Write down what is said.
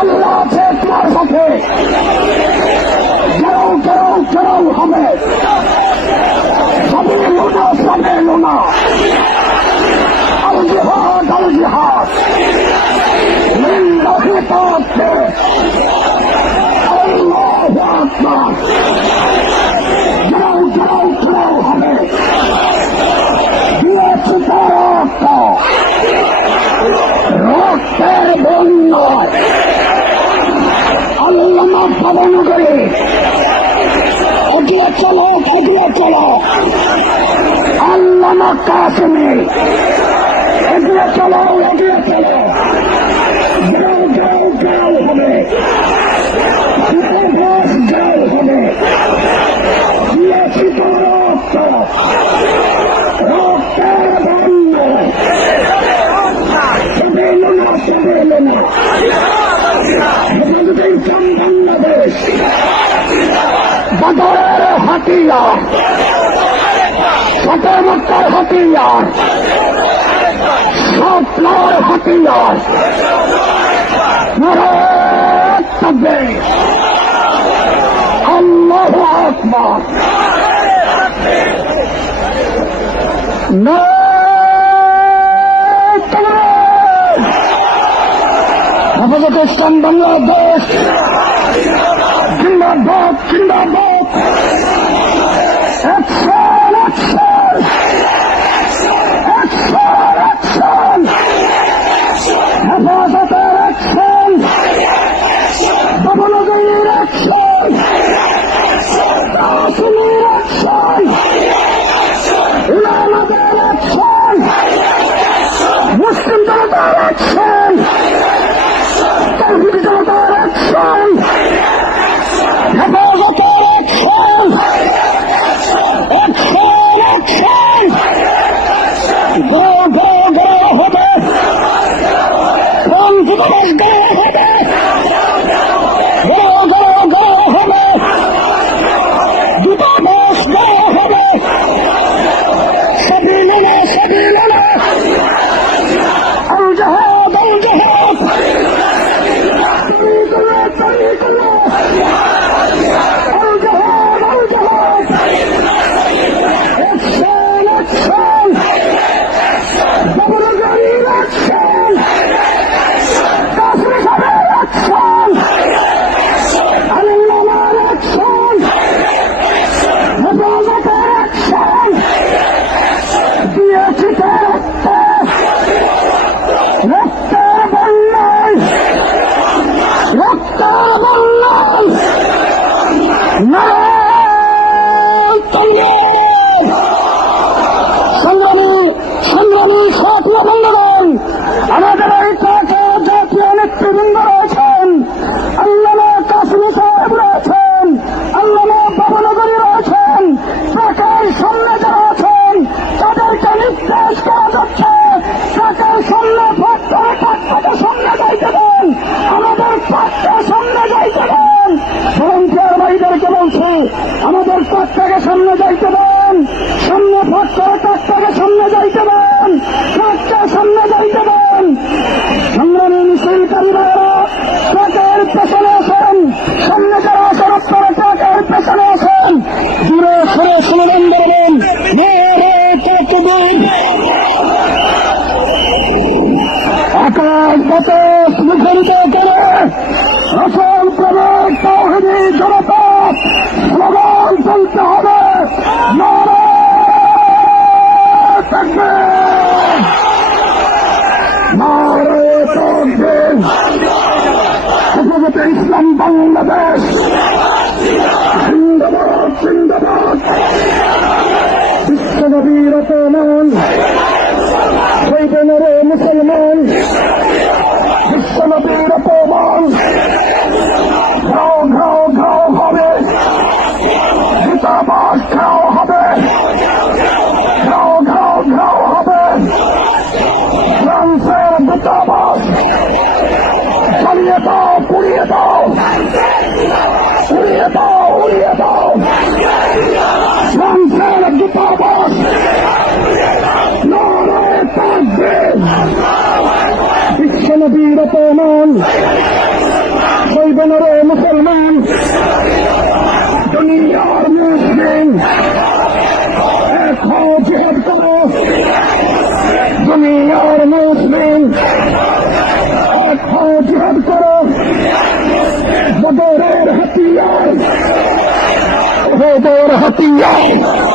আল্লাহ আছে তোমার সাথে। কেউ কেউ কেউ হবে সবই লোনা সবে লোনা। আল জিহাদ আল জিহাদ লিল্লাহি তাআলা আল্লাহু আকবার। কেউ কেউ কেউ হবে দিয়েছি তার রক্ত, রক্তের বন্যায় আল্লামা ভবনগরে এগিয়ে চলো এগিয়ে চলো। আল্লামা কাসেমে এগিয়ে চলো এগিয়ে চলো। যাও যাও যাও হবে সুপ্রভাত যাও হবে দিয়েছি তার রক্ত, রক্তের বন্যায় সবে লোনা সবে লোনা। বাংলাদেশ বদরের হাতিয়ার, ছোট মক্কার হাতিয়ার, স্বপ্নের হাতিয়ার। নারায়ে তাকবীর, আল্লাহু আকবার। হেফাজত ইসলাম বাংলাদেশ জিন্দাবাদ জিন্দাবাদ। Action action action action. হেফাজতের অ্যাকশন, বাবুনগরীর অ্যাকশন, কাসেমের অ্যাকশন, উলামাদের অ্যাকশন, মুসলিম জনতার অ্যাকশন, তাওহীদি জনতার অ্যাকশন, হেফাজতের অ্যাকশন, অ্যাকশন অ্যাকশন। গো গো গো হবে, কোন দিবস গো হবে, গো গো গো হবে, দিবস গো হবে। সাবিলুনা সাবিলুনা আল জিহাদ আল জিহাদ। তরিকুল্লাহ তরিকুল্লাহ আল জিহাদ আল জিহাদ। অ্যাকশন অ্যাকশন, বাবুনগরীর অ্যাকশন, কাসেম সাহেবের অ্যাকশন, আল্লামার অ্যাকশন, হেফাজতের অ্যাকশন। দিয়েছি তার রক্ত, রক্তের বন্যায়, রক্তের বন্যায়। নারায়ে তাকবীর। সংগ্রামী সংগ্রামী ছাত্র বন্ধুগণ, আমাদের এই ট্রাকে জাতীয় নেতৃবৃন্দ রয়েছেন। আল্লামা কাসেম সাহেব রয়েছেন, আল্লামা বাবুনগরী রয়েছেন। ট্রাকের সামনে যারা আছেন তাদেরকে নির্দেশ করা যাচ্ছে ট্রাকের সামনে ভাগ করে ট্রাকটাকে সামনে যাইতে দেন, আমাদের ট্রাকটা সামনে যাইতে দেন। ভলান্টিয়ার ভাইদেরকে বলছি আমাদের ট্রাকটাকে সামনে যাইতে দেন, সামনে ভাগ করে ট্রাকটাকে সামনে যাইতে দেন, ট্রাকটা সামনে যাইতে দেন। সংগ্রামী মিছিলকারী ভাইয়েরা ট্রাকের পেছনে আসেন, সামনে যারা আসেন আপনারা ট্রাকের পেছনে আসেন। দূরে সরে স্লোগান দেবেন নারায়ে তাকবীর। আকাশ বাতাস মুখরিত করে রসল প্রবেশ তাওহীদি জনতা স্লোগান তুলতে হবে নারায়ে তাকবীর, নারায়ে তাকবীর। হেফাজত ইসলাম বাংলাদেশ জিন্দাবাদ জিন্দাবাদ। বিশ্বনবীর অপমান হইবে না রে মুসলমান, বিশ্বনবীর অপমান ঘাও ঘাও ঘাও হবে, জিন্দাবাদ ঘাও হবে, ঘাও ঘাও ঘাও হবে। ফ্রান্সের দূতাবাস জ্বালিয়ে দাও পুড়িয়ে দাও, উড়িয়ে দাও উড়িয়ে দাও। ফ্রান্সের দূতাবাস নারায়ে তাকবীর। বিশ্বনবীর অপমান বড় হাতিয়ার